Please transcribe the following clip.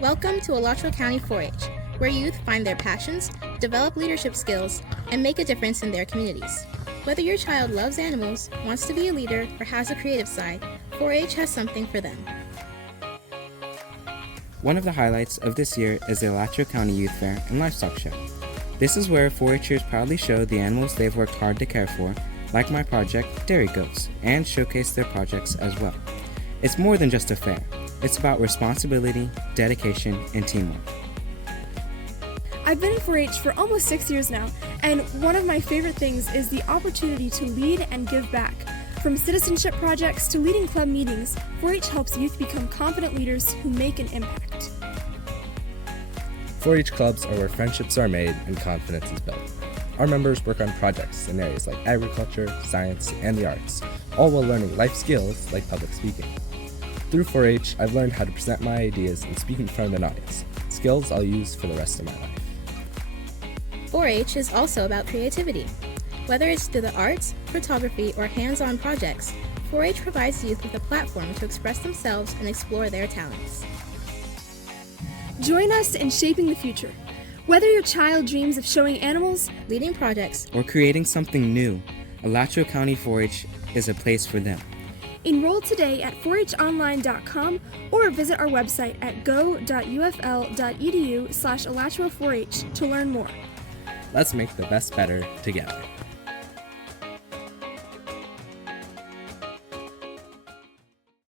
Welcome to Alachua County 4-H, where youth find their passions, develop leadership skills, and make a difference in their communities. Whether your child loves animals, wants to be a leader, or has a creative side, 4-H has something for them. One of the highlights of this year is the Alachua County Youth Fair and Livestock Show. This is where 4-Hers proudly show the animals they've worked hard to care for, like my project, Dairy Goats, and showcase their projects as well. It's more than just a fair. It's about responsibility, dedication, and teamwork. I've been in 4-H for almost 6 years now, and one of my favorite things is the opportunity to lead and give back. From citizenship projects to leading club meetings, 4-H helps youth become confident leaders who make an impact. 4-H clubs are where friendships are made and confidence is built. Our members work on projects in areas like agriculture, science, and the arts, all while learning life skills like public speaking. Through 4-H, I've learned how to present my ideas and speak in front of an audience, skills I'll use for the rest of my life. 4-H is also about creativity. Whether it's through the arts, photography, or hands-on projects, 4-H provides youth with a platform to express themselves and explore their talents. Join us in shaping the future. Whether your child dreams of showing animals, leading projects, or creating something new, Alachua County 4-H is a place for them. Enroll today at 4honline.com or visit our website at go.ufl.edu/Alachua4H to learn more. Let's make the best better together.